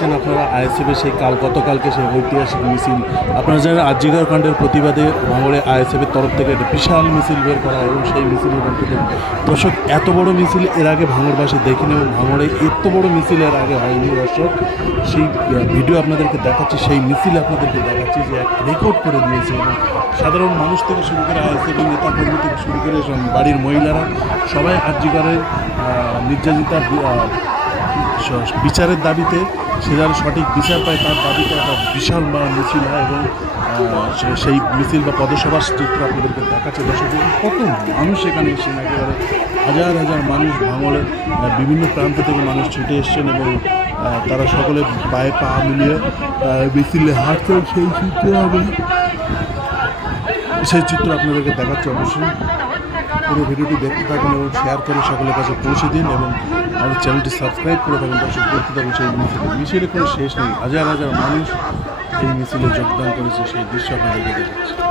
পাচ্ছেন আপনারা আইএসএফের সেই গতকালকে সেই ঐতিহাসিক মিছিল। আপনারা জানেন আরজিকর কাণ্ডের প্রতিবাদে ভাঙড়ে আইএসএফের তরফ থেকে একটা বিশাল মিছিল বের করা হয় এবং সেই মিছিলের মধ্যে দর্শক এত বড় মিছিল এর আগে ভাঙড়বাসী দেখেনি এবং ভাঙড়ে এত বড় মিছিল এর আগে হয়নি। দর্শক সেই ভিডিও আপনাদেরকে দেখাচ্ছি, সেই মিছিল আপনাদেরকে দেখাচ্ছি যে এক রেকর্ড করে দিয়েছে এবং সাধারণ মানুষ থেকে শুরু করে আইএসএফের নেতাকর্মী থেকে শুরু করে বাড়ির মহিলারা সবাই আরজিকরের নির্যাতিতার বিচারের দাবিতে, সে যেন সঠিক বিচার পায় তার দাবিতে একটা বিশাল মিছিল হয় এবং সেই মিছিল বা পদসভার চিত্র আপনাদেরকে দেখাচ্ছে। দর্শক কত মানুষ এখানে এসেছেন, একেবারে হাজার হাজার মানুষ ভাঙড়ের বিভিন্ন প্রান্ত থেকে মানুষ ছুটে এসছেন এবং তারা সকলে পায়ে পা মিলিয়ে মিছিলে হাঁটছেন। সেই চিত্র আপনাদেরকে দেখাচ্ছে। অবশ্যই পুরো ভিডিওটি দেখতে থাকুন এবং শেয়ার করে সকলের কাছে পৌঁছে দিন এবং আমাদের চ্যানেলটি সাবস্ক্রাইব করে থাকুন। দর্শক দেখতে থাকুন সেই মিছিলে কোনো শেষ নেই, হাজার হাজার মানুষ এই মিছিলে যোগদান করেছে, সেই দৃশ্য আপনাদেরকে দেখাচ্ছে।